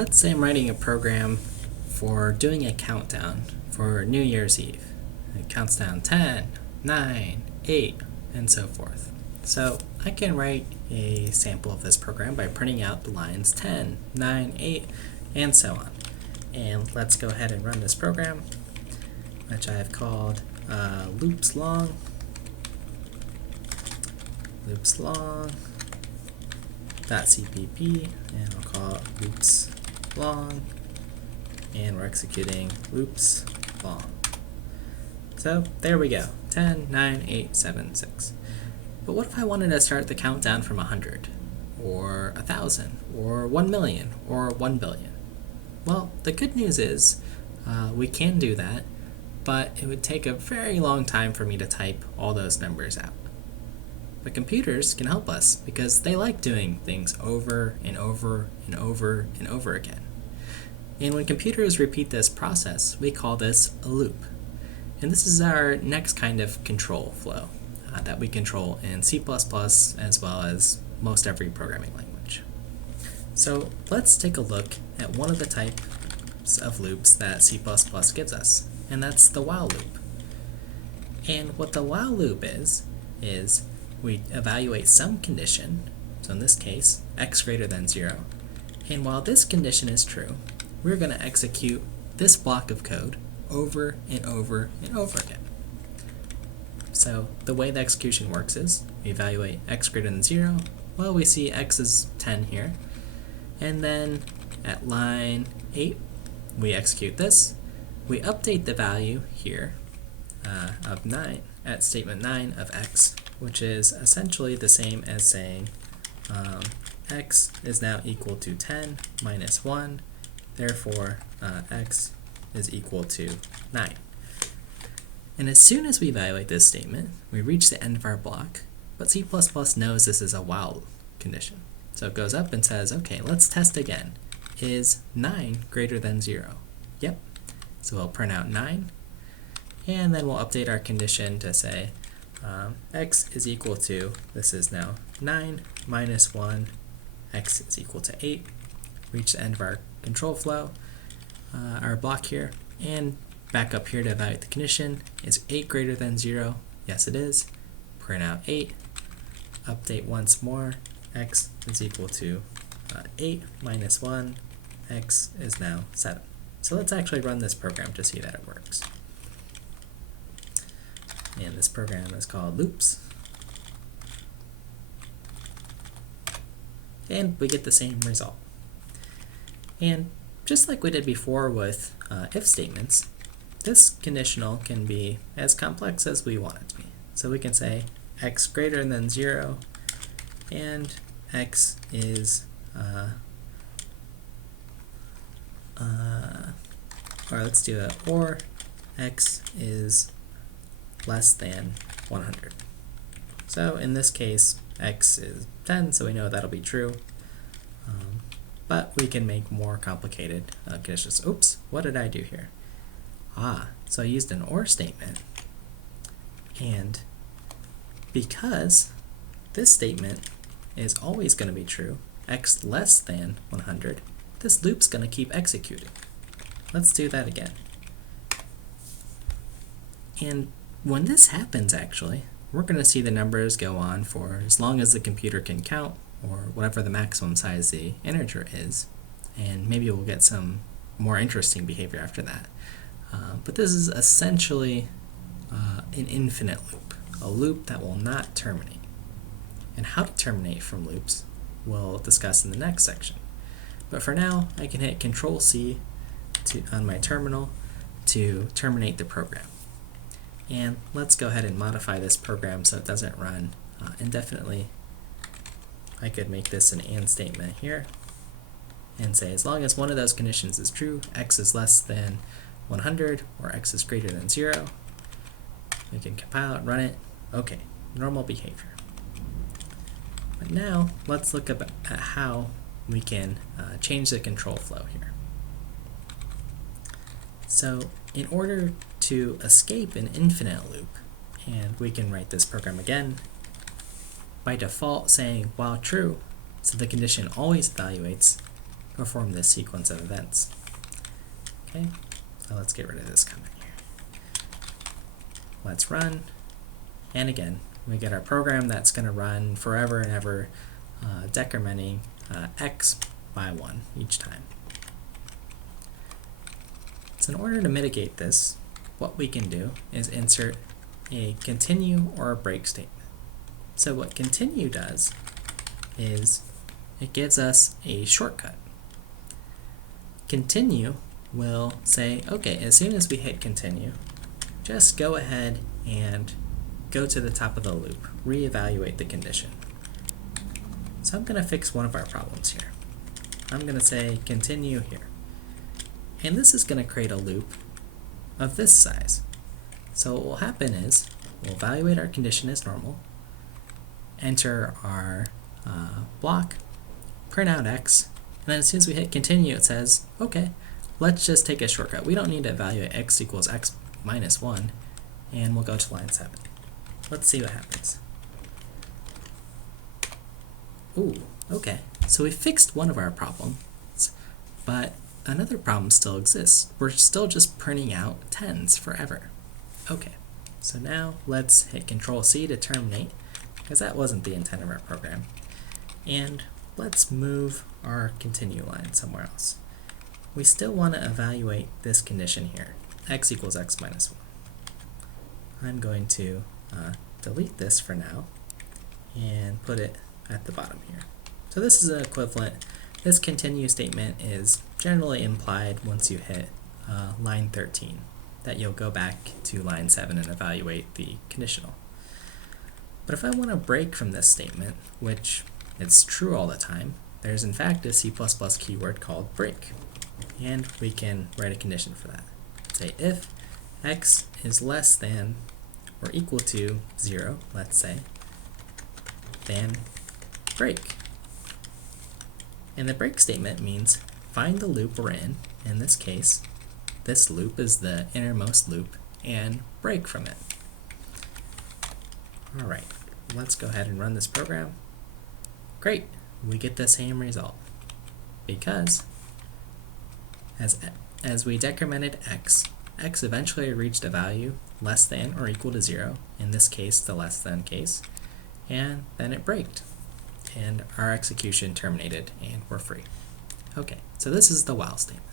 Let's say I'm writing a program for doing a countdown for New Year's Eve. It counts down 10, 9, 8, and so forth. So I can write a sample of this program by printing out the lines 10, 9, 8, and so on. And let's go ahead and run this program, which I have called loops long, .cpp, and I'll call it loops long, and we're executing loops long. So there we go, 10, 9, 8, 7, 6. But what if I wanted to start the countdown from 100, or 1,000, or 1 million, or 1 billion? Well, the good news is we can do that, but it would take a very long time for me to type all those numbers out. But computers can help us because they like doing things over and over and over and over again. And when computers repeat this process, we call this a loop. And this is our next kind of control flow that we control in C++ as well as most every programming language. So let's take a look at one of the types of loops that C++ gives us, and that's the while loop. And what the while loop is we evaluate some condition, so in this case, x greater than 0, and while this condition is true, we're going to execute this block of code over and over and over again. So the way the execution works is we evaluate x greater than 0, well, we see x is 10 here, and then at line 8, we execute this, we update the value here of 9 at statement 9 of x, which is essentially the same as saying x is now equal to 10 minus 1, therefore x is equal to 9. And as soon as we evaluate this statement, we reach the end of our block, but C++ knows this is a while condition. So it goes up and says, okay, let's test again. Is 9 greater than 0? Yep. So we'll print out 9, and then we'll update our condition to say x is equal to, this is now 9 minus 1, x is equal to 8. Reach the end of our control flow, our block here, and back up here to evaluate the condition. Is 8 greater than 0? Yes, it is. Print out 8. Update once more. X is equal to 8 minus 1. X is now 7. So let's actually run this program to see that it works. And this program is called loops. And we get the same result. And just like we did before with if statements, this conditional can be as complex as we want it to be. So we can say x greater than 0 and x is or let's do it, or x is less than 100. So in this case, x is 10, so we know that'll be true. But we can make more complicated conditions. Oops, what did I do here? So I used an or statement. And because this statement is always going to be true, x less than 100, this loop's going to keep executing. Let's do that again. And when this happens, actually, we're going to see the numbers go on for as long as the computer can count, or whatever the maximum size the integer is, and maybe we'll get some more interesting behavior after that. But this is essentially an infinite loop, a loop that will not terminate. And how to terminate from loops we'll discuss in the next section. But for now, I can hit Control-C on my terminal to terminate the program. And let's go ahead and modify this program so it doesn't run indefinitely. I could make this an AND statement here and say as long as one of those conditions is true, x is less than 100 or x is greater than 0, we can compile it, run it. Okay, normal behavior. But now let's look at how we can change the control flow here. So in order to escape an infinite loop, and we can write this program again, by default saying while true, so the condition always evaluates, perform this sequence of events. Okay, so let's get rid of this comment here. Let's run, and again, we get our program that's going to run forever and ever, decrementing x by 1 each time. So in order to mitigate this, what we can do is insert a continue or a break statement. So what continue does is it gives us a shortcut. Continue will say, okay, as soon as we hit continue, just go ahead and go to the top of the loop, reevaluate the condition. So I'm going to fix one of our problems here. I'm going to say continue here. And this is going to create a loop of this size. So what will happen is we'll evaluate our condition as normal, enter our block, print out x, and then as soon as we hit continue it says, okay, let's just take a shortcut. We don't need to evaluate x equals x minus 1, and we'll go to line 7. Let's see what happens. Ooh, okay, so we fixed one of our problems, but another problem still exists. We're still just printing out 10s forever. Okay, so now let's hit Control-C to terminate, because that wasn't the intent of our program. And let's move our continue line somewhere else. We still want to evaluate this condition here, x equals x minus 1. I'm going to delete this for now and put it at the bottom here. So this is an equivalent. This continue statement is generally implied once you hit line 13, that you'll go back to line 7 and evaluate the conditional. But if I want to break from this statement, which it's true all the time, there's in fact a C++ keyword called break, and we can write a condition for that. Say if x is less than or equal to 0, let's say, then break. And the break statement means find the loop we're in this case, this loop is the innermost loop, and break from it. Alright, let's go ahead and run this program. Great, we get the same result, because as we decremented x eventually reached a value less than or equal to 0, in this case the less than case, and then it braked, and our execution terminated and we're free. Okay, so this is the while statement.